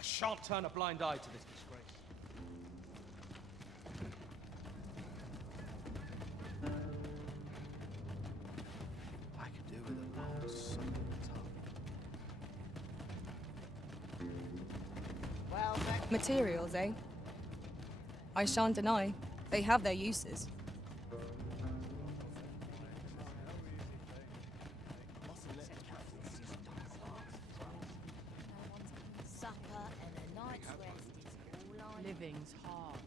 I shan't turn a blind eye to this disgrace. I could do with a long suck of the tongue. Materials, eh? I shan't deny, they have their uses. Supper and a night's rest is all I need. Living's hard.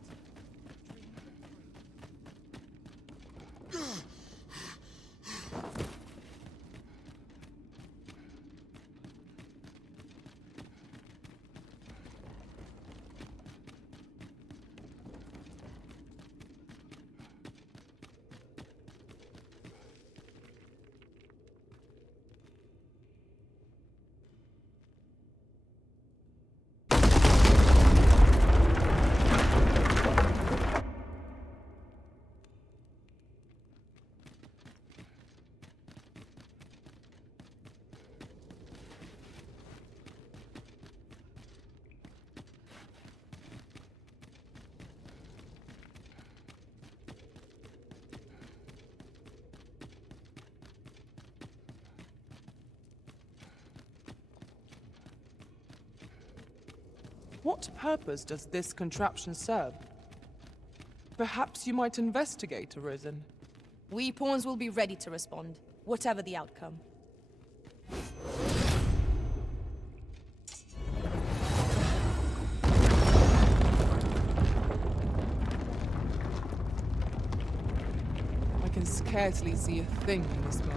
What purpose does this contraption serve? Perhaps you might investigate, Arisen. We pawns will be ready to respond, whatever the outcome. I can scarcely see a thing in the smoke.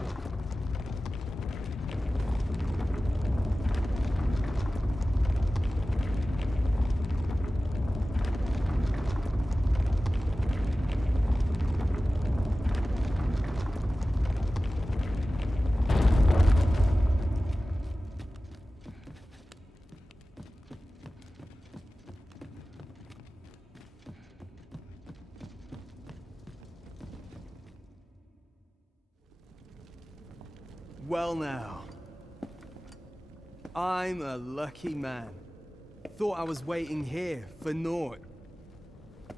Well now. I'm a lucky man. Thought I was waiting here for naught.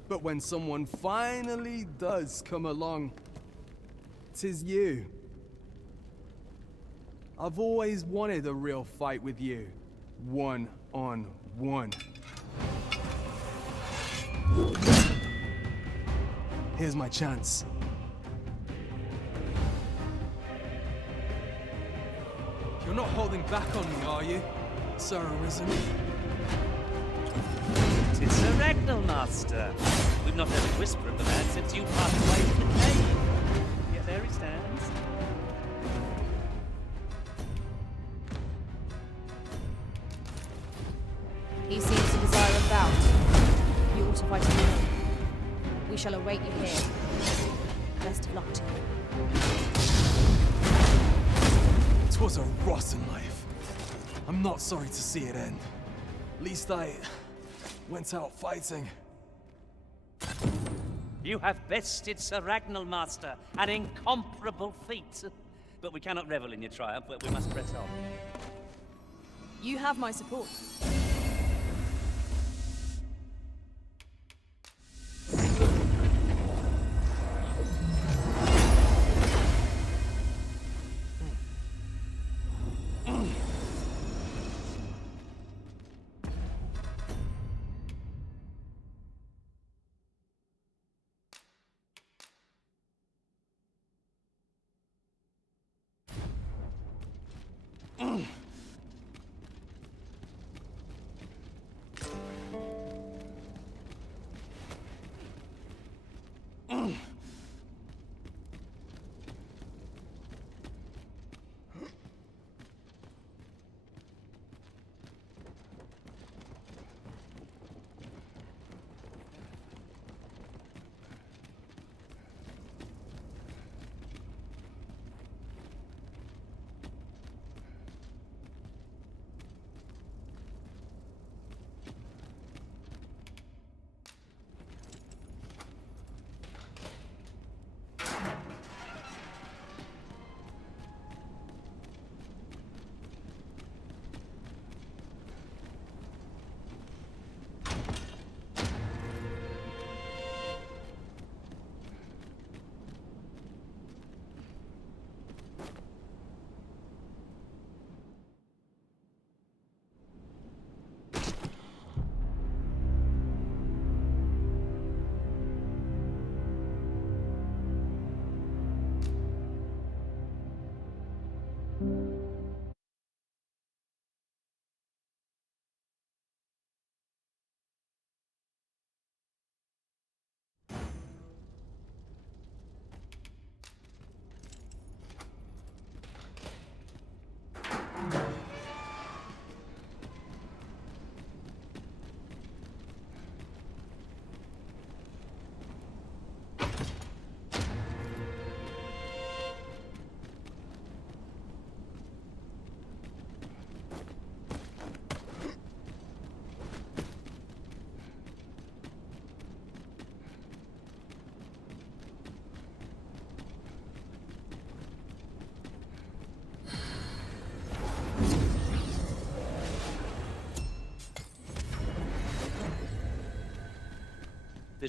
But when someone finally does come along, 'tis you. I've always wanted a real fight with you. One-on-one. Here's my chance. You're not holding back on me, are you, Sir Arisen? It's a Ragnall, Master. We've not heard a whisper of the man since you passed away from the cave. Yet there he stands. He seems to desire a bout. You ought to fight him alone. We shall await you here. Best of luck to you. 'Twas a rotten life. I'm not sorry to see it end. Least I went out fighting. You have bested Sir Ragnall, Master. An incomparable feat. But we cannot revel in your triumph, but we must press on. You have my support.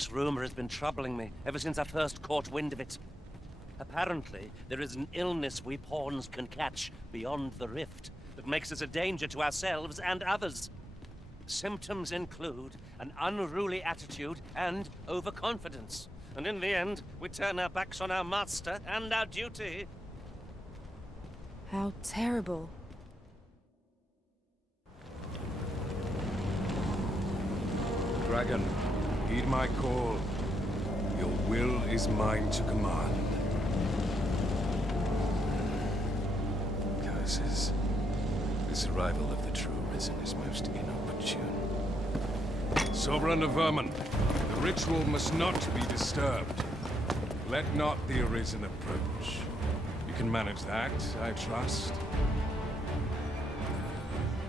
This rumor has been troubling me ever since I first caught wind of it. Apparently, there is an illness we pawns can catch beyond the rift that makes us a danger to ourselves and others. Symptoms include an unruly attitude and overconfidence. And in the end, we turn our backs on our master and our duty. How terrible. Dragon, heed my call. Your will is mine to command. Curses. This arrival of the true Risen is most inopportune. Sovereign of Vermin, the ritual must not be disturbed. Let not the Arisen approach. You can manage that, I trust.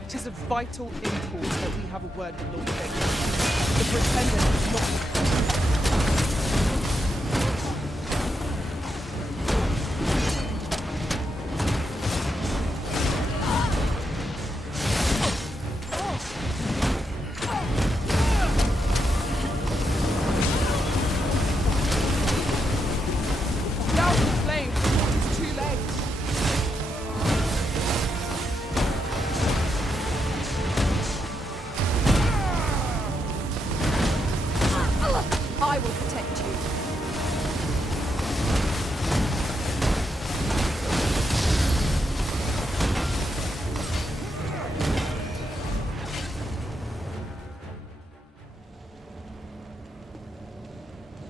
It is of vital import that we have a word with Lord Baker. The Pretender is not... I will protect you.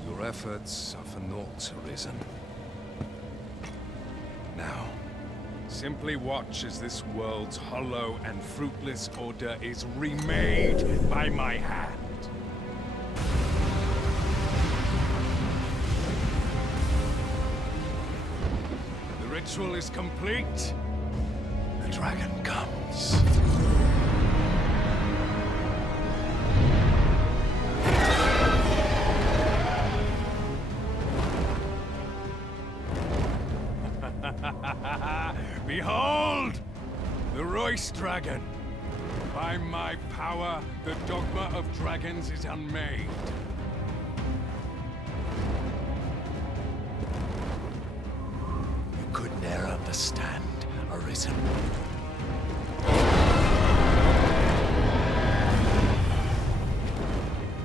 Your efforts are for naught, Arisen. Now, simply watch as this world's hollow and fruitless order is remade by my hand. The ritual is complete. The dragon comes. Behold! The Royce Dragon! By my power, the dogma of dragons is unmade. You could ne'er understand, Arisen.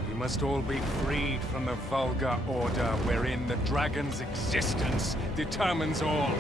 You must all be freed from the vulgar order wherein the dragon's existence determines all.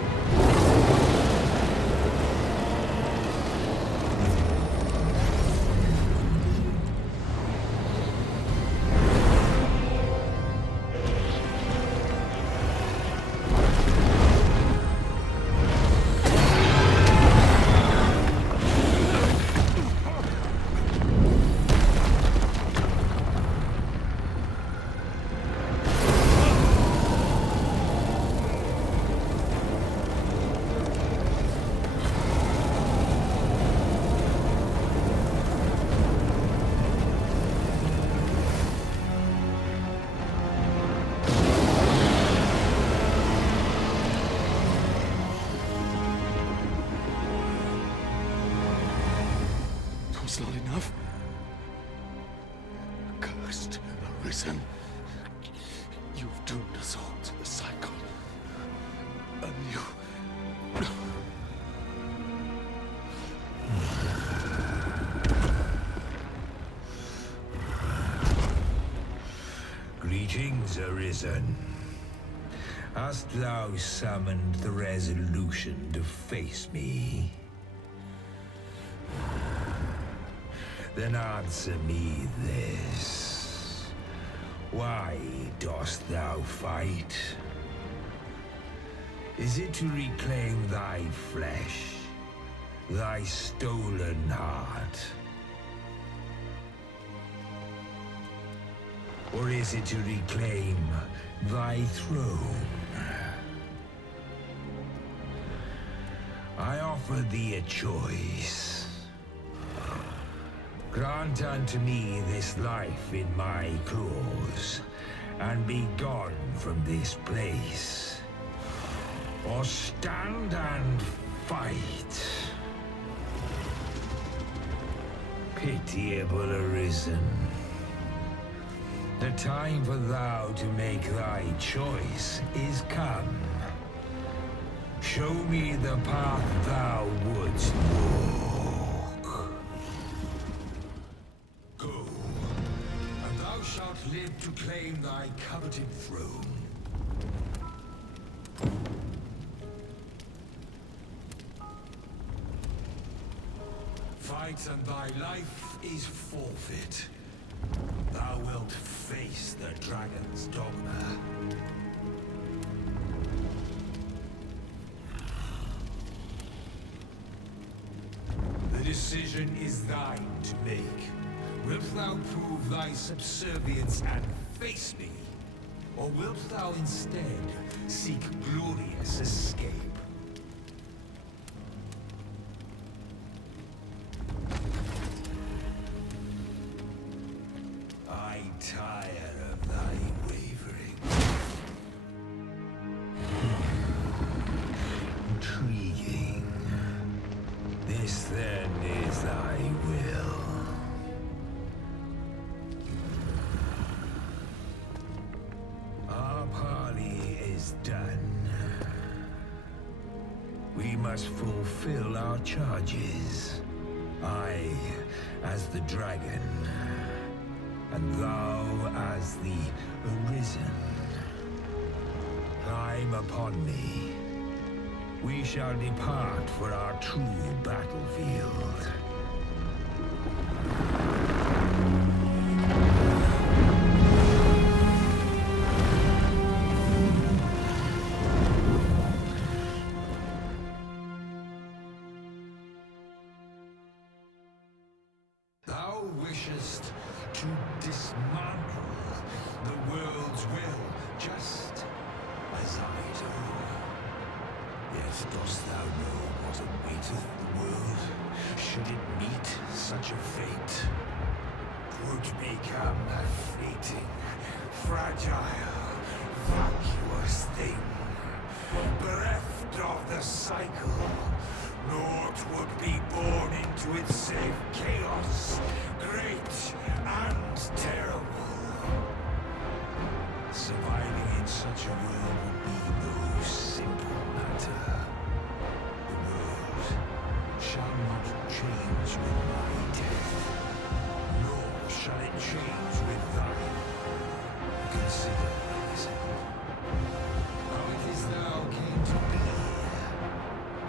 Was not enough. Cursed Arisen. You've doomed us all to the cycle. And you... Greetings, Arisen. Hast thou summoned the resolution to face me? Then answer me this. Why dost thou fight? Is it to reclaim thy flesh, thy stolen heart? Or is it to reclaim thy throne? I offer thee a choice. Grant unto me this life in my claws, and be gone from this place. Or stand and fight. Pitiable Arisen. The time for thou to make thy choice is come. Show me the path thou wouldst walk. Go, and thou shalt live to claim thy coveted throne. Fight and thy life is forfeit. Thou wilt face the dragon's dogma. The decision is thine to make. Wilt thou prove thy subservience and face me? Or wilt thou instead seek glorious escape? I tire of thy wavering. Intriguing. This then is thy will. Our parley is done. We must fulfill our charges. I, as the dragon, and thou as the Arisen. Climb upon me. We shall depart for our true battlefield. Thou wishest to dismantle the world's will, just as I do. Yet dost thou know what awaiteth the world, should it meet such a fate? 'Twould become a fleeting, fragile, vacuous thing, bereft of the cycle. Naught would be born into its save chaos, great and terrible. Surviving in such a world would be no simple matter. The world shall not change with my death, nor shall it change with thine. Consider this. How it is thou came to be.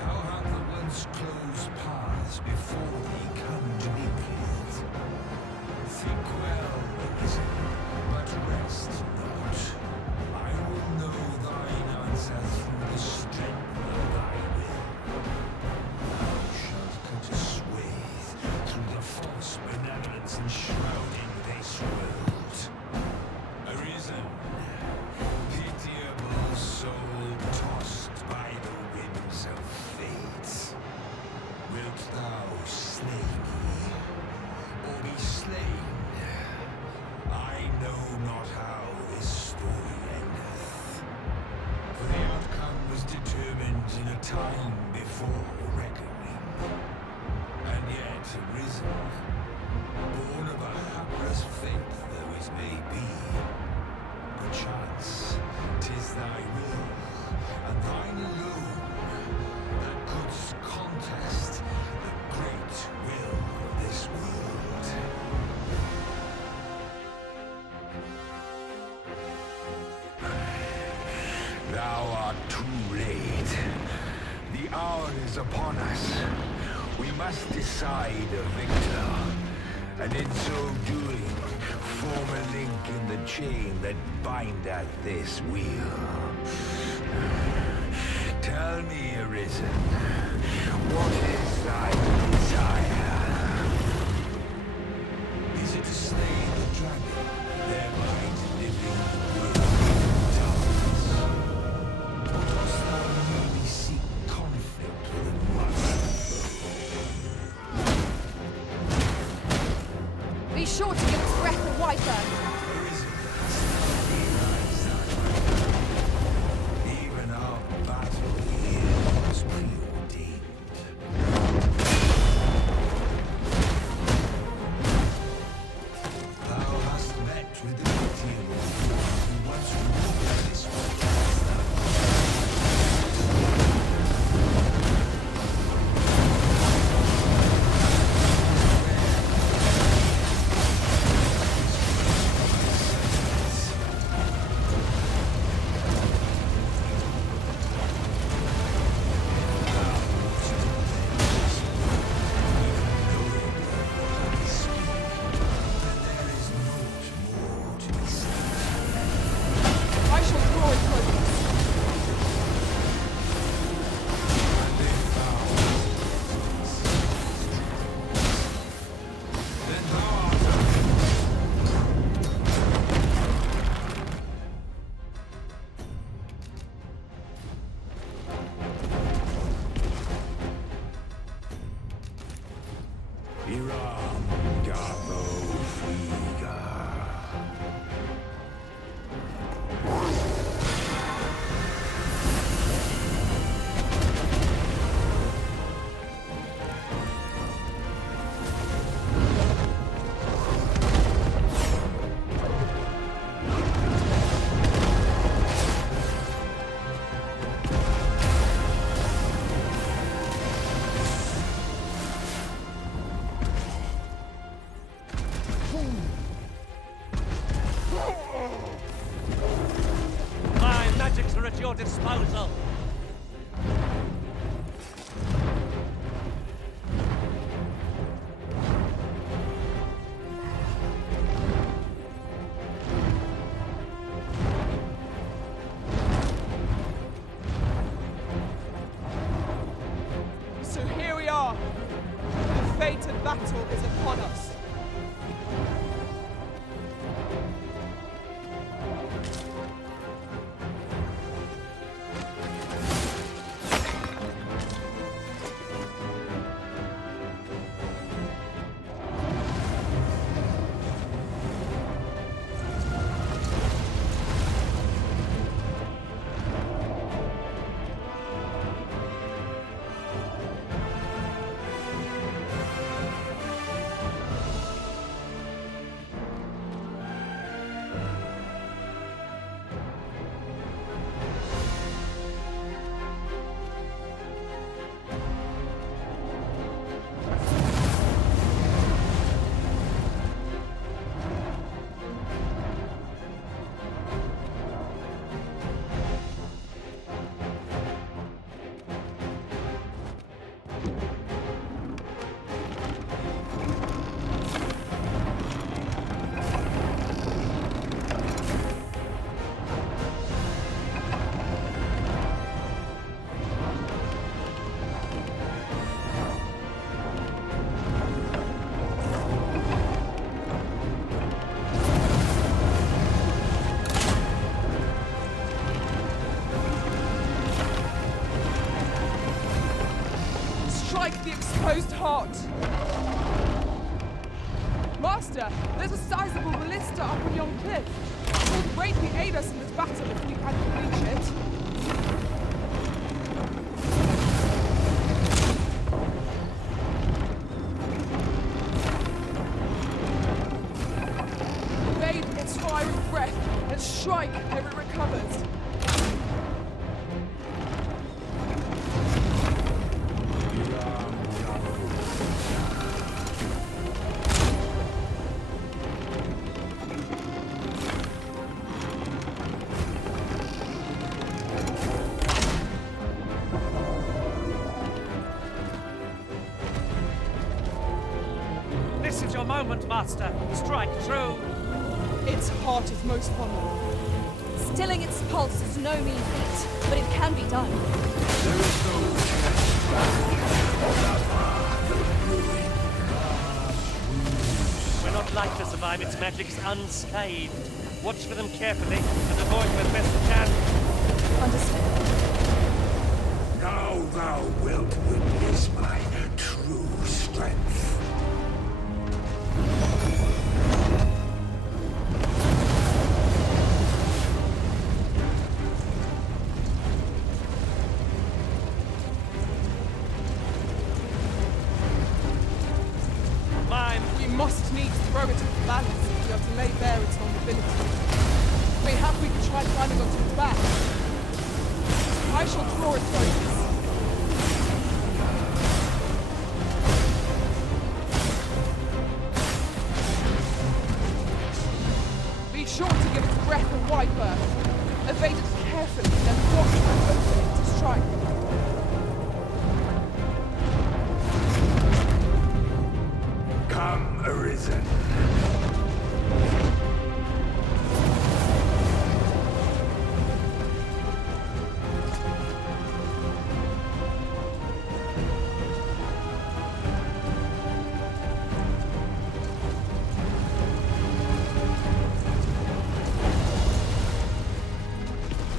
How have the once closed paths before thee come to be cleared? Think well, Arisen, but rest not. I will know thine answer through the strength of thy will. Thou shalt cut a swathe through the false benevolence enshrouding this world. Arisen, pitiable soul tossed by the winds of fate. Wilt thou slay me, or be slain? I know not how this story endeth. For the outcome was determined in a time before reckoning. And yet Arisen, born of a hapless fate though it may be, perchance 'tis thy will, and thine alone, that couldst contest the great will of this world. Thou art too late. The hour is upon us. We must decide a victor, and in so doing, form a link in the chain that bindeth this wheel. Tell me, Arisen, what is thy desire? Is it to slay the dragon, thereby delivering the world from darkness? Or dost thou merely seek conflict with a mother? Be sure to give us breath of Wyvern. Arisen, even our battle here was pure battle is upon us. The exposed heart. Master, there's a sizable ballista up on yon cliff. It will greatly aid us in this battle if we can reach it. Evade its fiery breath and strike ere it recovers. This is your moment, Master. Strike true. Its heart is most vulnerable. Stilling its pulse is no mean feat, but it can be done. We're not like to survive its magics unscathed. Watch for them carefully and avoid them as best you can. Understood. Now thou wilt witness my true strength. We must needs throw it into balance if we are to lay bare its vulnerability. Mayhap we can try climbing onto its back. I shall draw its focus. Be sure to give its breath a wide berth. Evade it carefully, then watch for an opening to strike. Come, Arisen.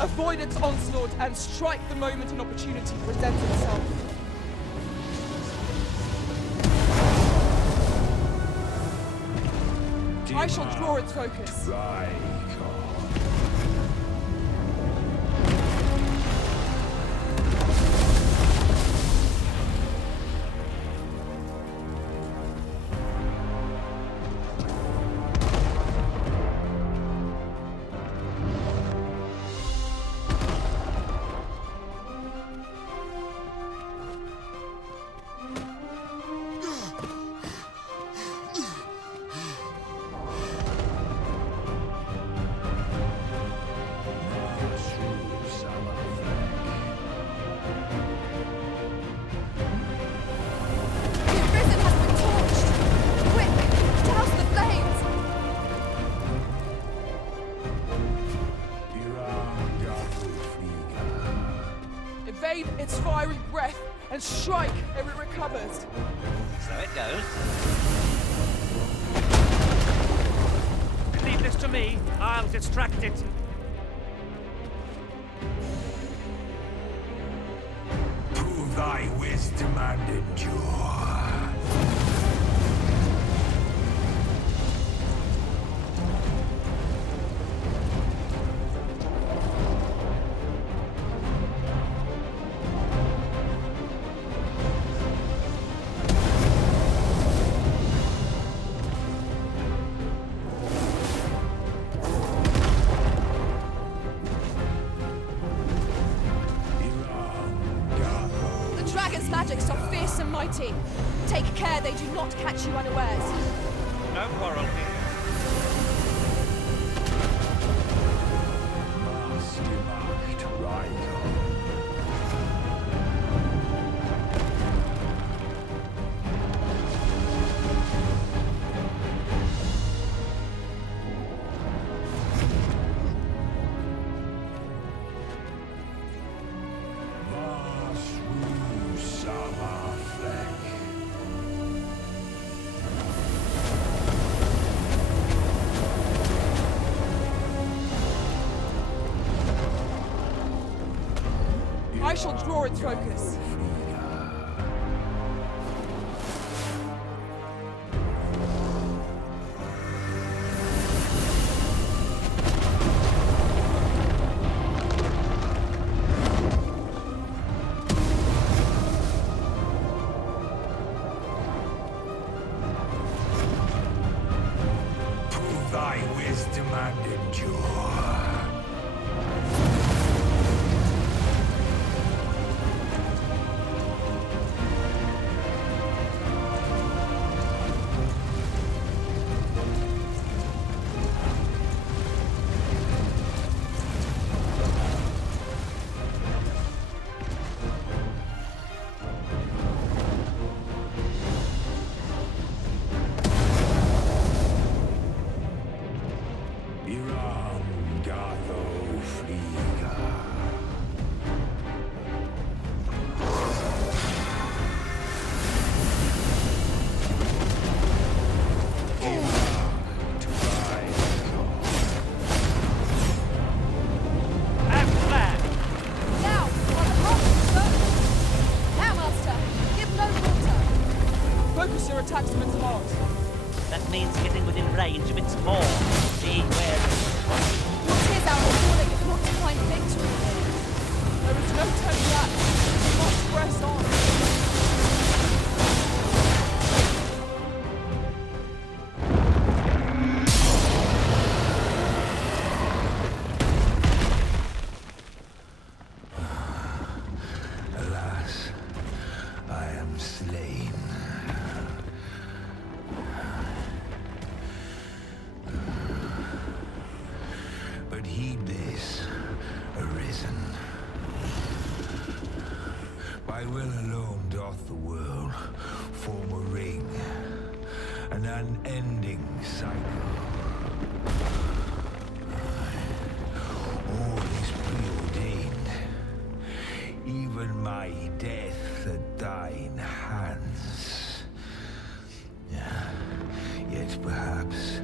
Avoid its onslaught and strike the moment an opportunity presents itself. I shall draw its focus. Try. evade its fiery breath and strike if it recovers. So it goes. Leave this to me. I'll distract it. Prove thy wisdom and endure. Magics are fierce and mighty. Take care they do not catch you unawares. No quarrel here. Master Rider. I shall draw its focus. Prove thy wisdom and endure. Focus your attacks on its heart. That means getting within range of its maw. Be wary. What is our calling if not to find victory here? There is no turning back. We must press on. Alas, I am slain. But heed this, Arisen. By will alone doth the world form a ring, an unending cycle. All is preordained, even my death at thine hands. Yet perhaps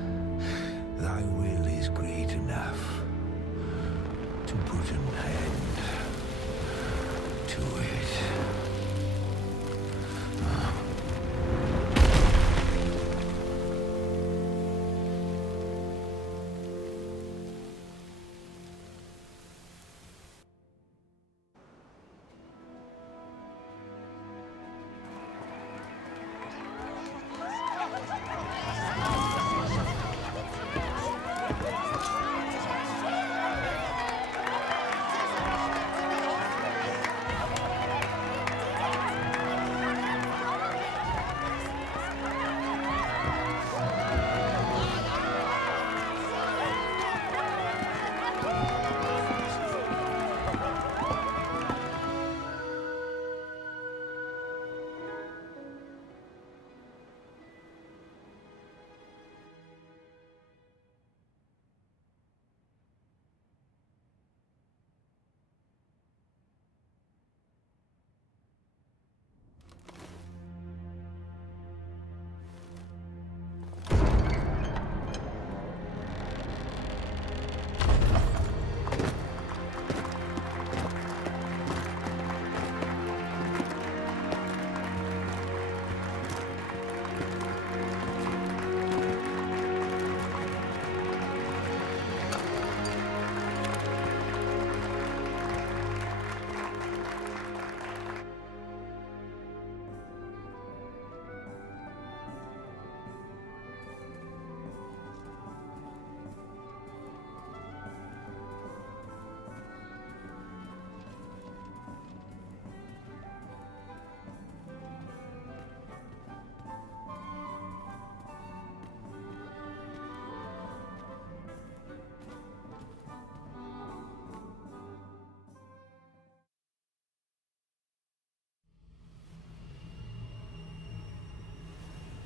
thy will is great enough to put an end to it.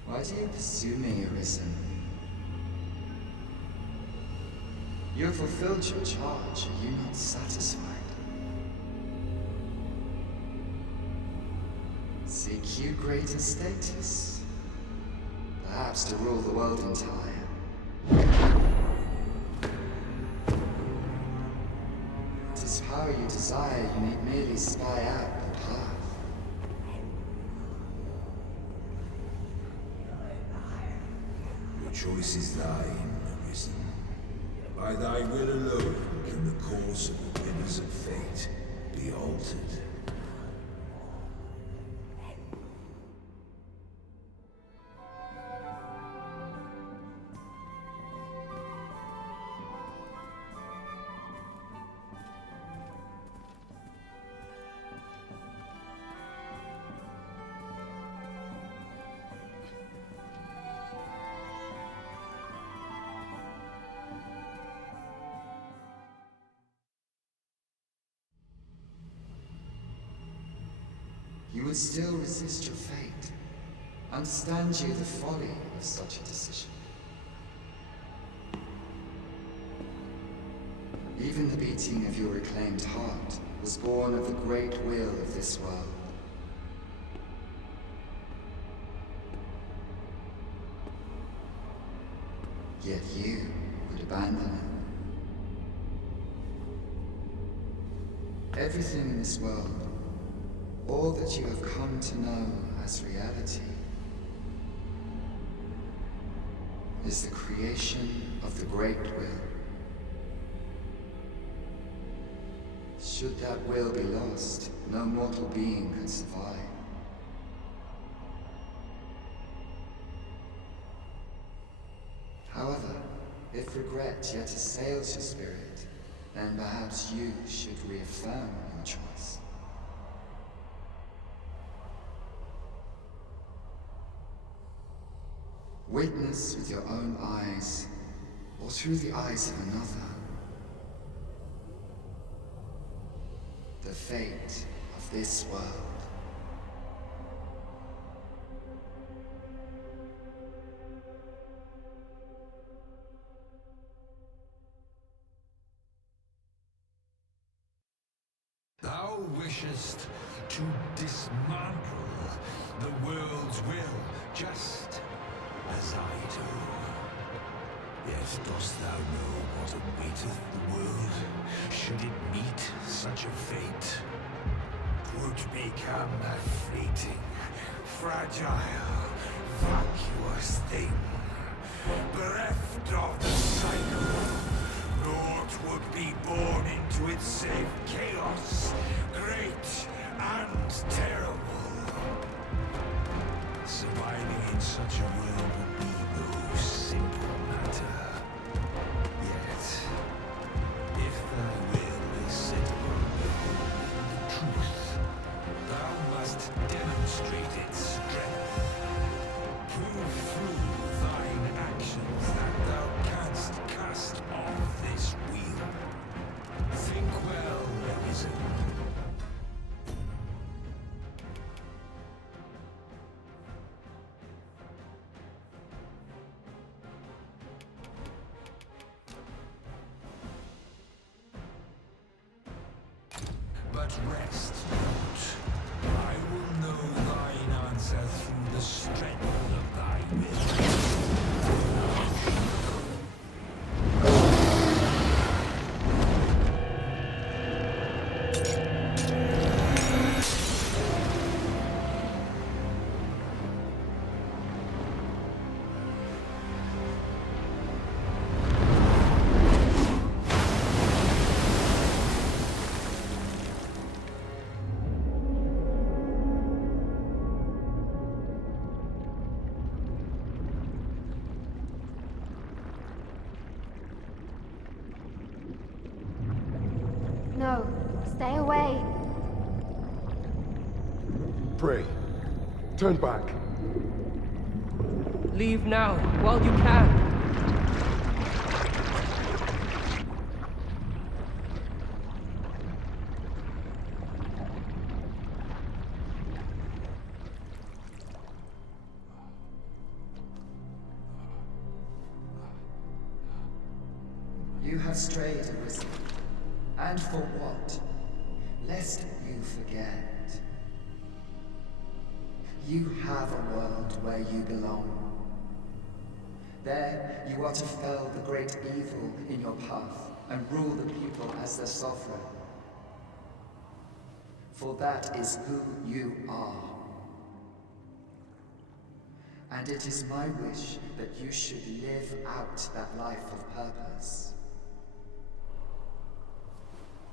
Why do you pursue me, Arisen? You have fulfilled your charge. Are you not satisfied? Seek you greater status? Perhaps to rule the world entire. It is power you desire, you need merely spy out the path. Your choice is thine, Arisen. By thy will alone can the course of the winners of fate be altered. You would still resist your fate. Understand you the folly of such a decision. Even the beating of your reclaimed heart was born of the great will of this world. Yet you would abandon it. Everything in this world, all that you have come to know as reality, is the creation of the great will. Should that will be lost, no mortal being can survive. However, if regret yet assails your spirit, then perhaps you should reaffirm your choice. Witness with your own eyes, or through the eyes of another, the fate of this world. Thou wishest to dismantle the world's will, just as I do. Yet dost thou know what awaiteth the world, should it meet such a fate? 'Twould become a fleeting, fragile, vacuous thing, bereft of the cycle. Naught would be born into its save chaos, great and terrible. Surviving in such a world would be no simple matter. Yet, if thy will is set upon beholding the truth, thou must demonstrate its strength. Prove through thine actions that thou canst cast off this wheel. Think well, Arisen. But rest not. I will know thine answer through the strength of thy will. No, stay away. Pray. Turn back. Leave now, while you can. have strayed, Arisen. And for what? Lest you forget. You have a world where you belong. There, you are to fell the great evil in your path and rule the people as their sovereign. For that is who you are. And it is my wish that you should live out that life of purpose.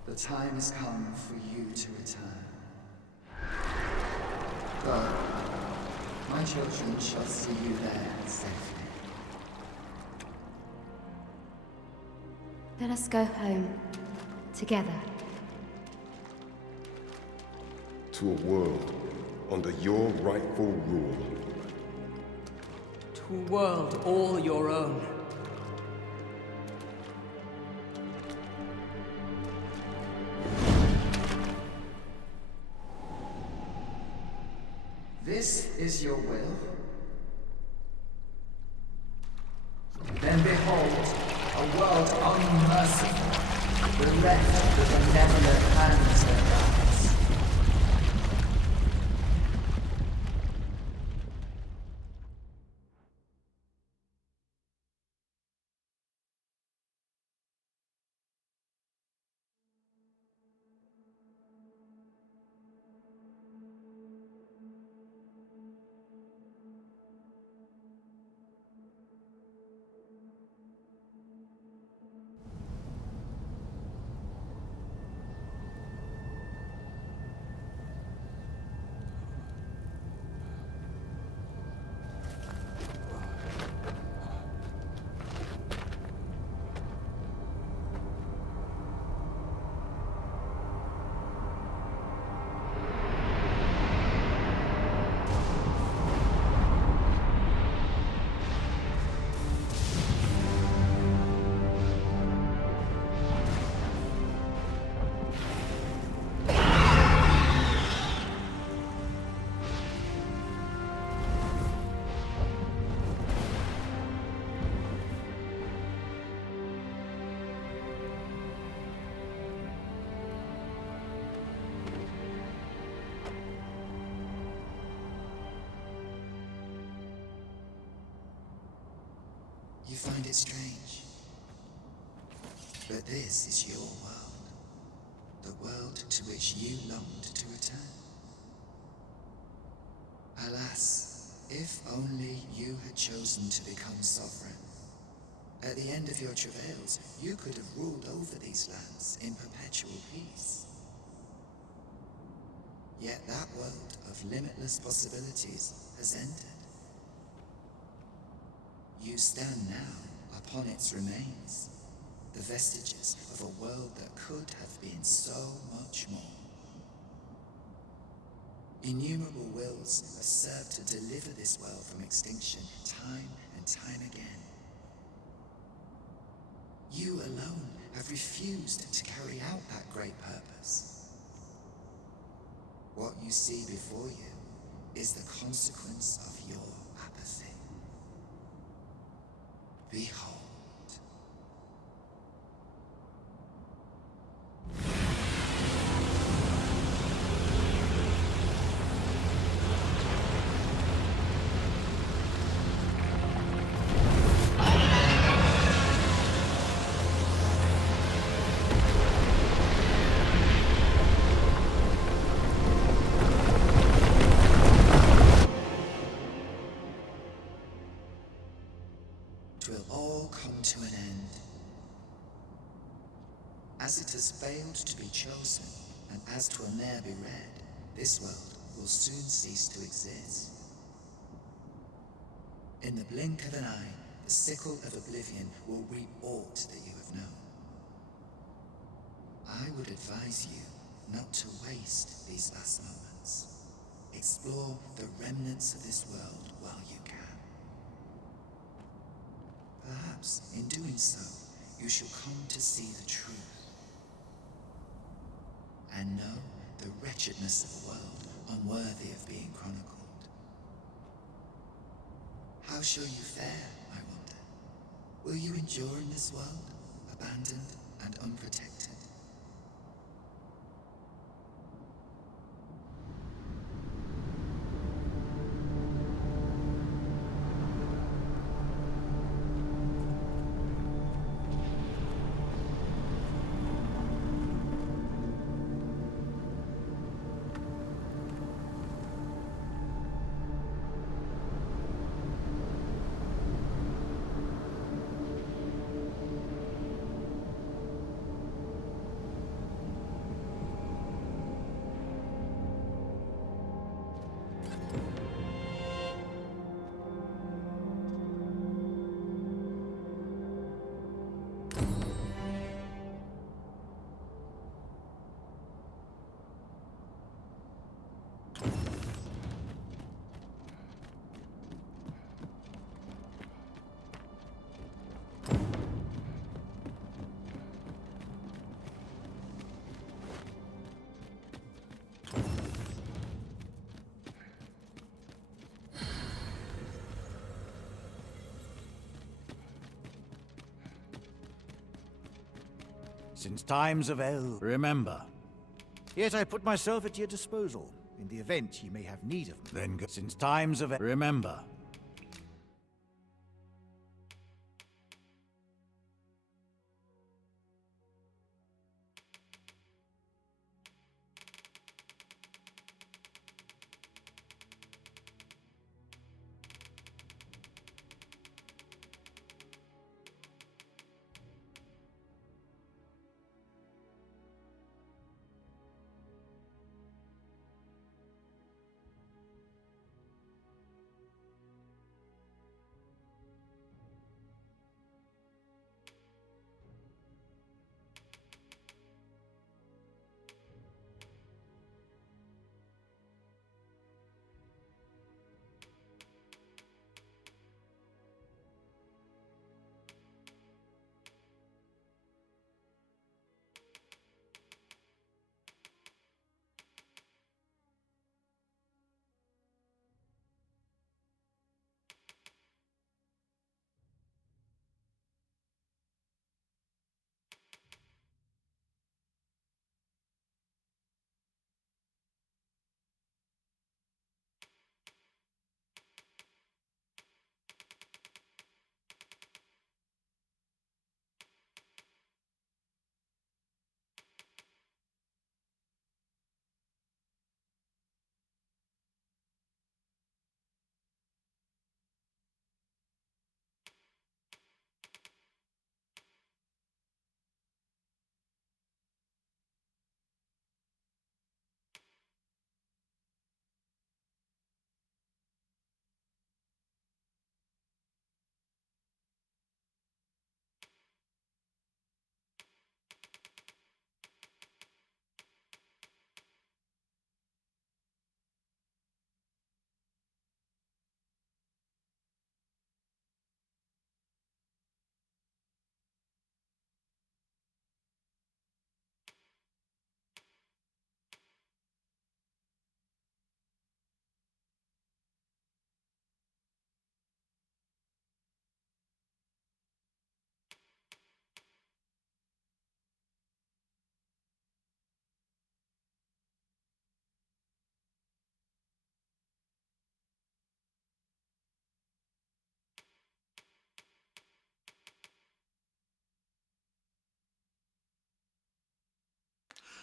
The time has come for you to return. Go. My children shall see you there safely. Let us go home. Together. To a world under your rightful rule. To a world all your own. This is your will? Then behold, a world unmerciful, bereft the benevolent hands that guides. You find it strange, but this is your world, the world to which you longed to return. Alas, if only you had chosen to become sovereign. At the end of your travails, you could have ruled over these lands in perpetual peace. Yet that world of limitless possibilities has ended. You stand now upon its remains, the vestiges of a world that could have been so much more. Innumerable wills have served to deliver this world from extinction time and time again. You alone have refused to carry out that great purpose. What you see before you is the consequence of your apathy. Behold. To an end. As it has failed to be chosen, and as 'twill ne'er be read, this world will soon cease to exist. In the blink of an eye, the sickle of oblivion will reap aught that you have known. I would advise you not to waste these last moments. Explore the remnants of this world while you can. Perhaps, in doing so, you shall come to see the truth. And know the wretchedness of a world unworthy of being chronicled. How shall you fare, I wonder? Will you endure in this world, abandoned and unprotected. Since times of El, remember. Yet I put myself at your disposal, in the event ye may have need of me. Then go. Since times of El, remember.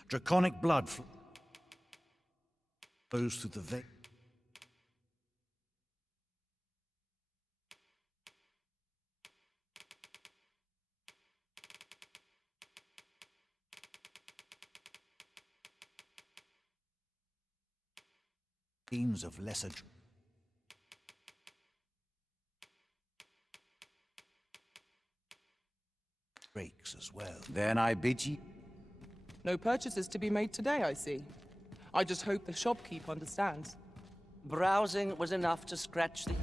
Draconic blood flows through the vein. Themes of lesser breaks as well. Then I bid ye. No purchases to be made today, I see. I just hope the shopkeep understands. Browsing was enough to scratch the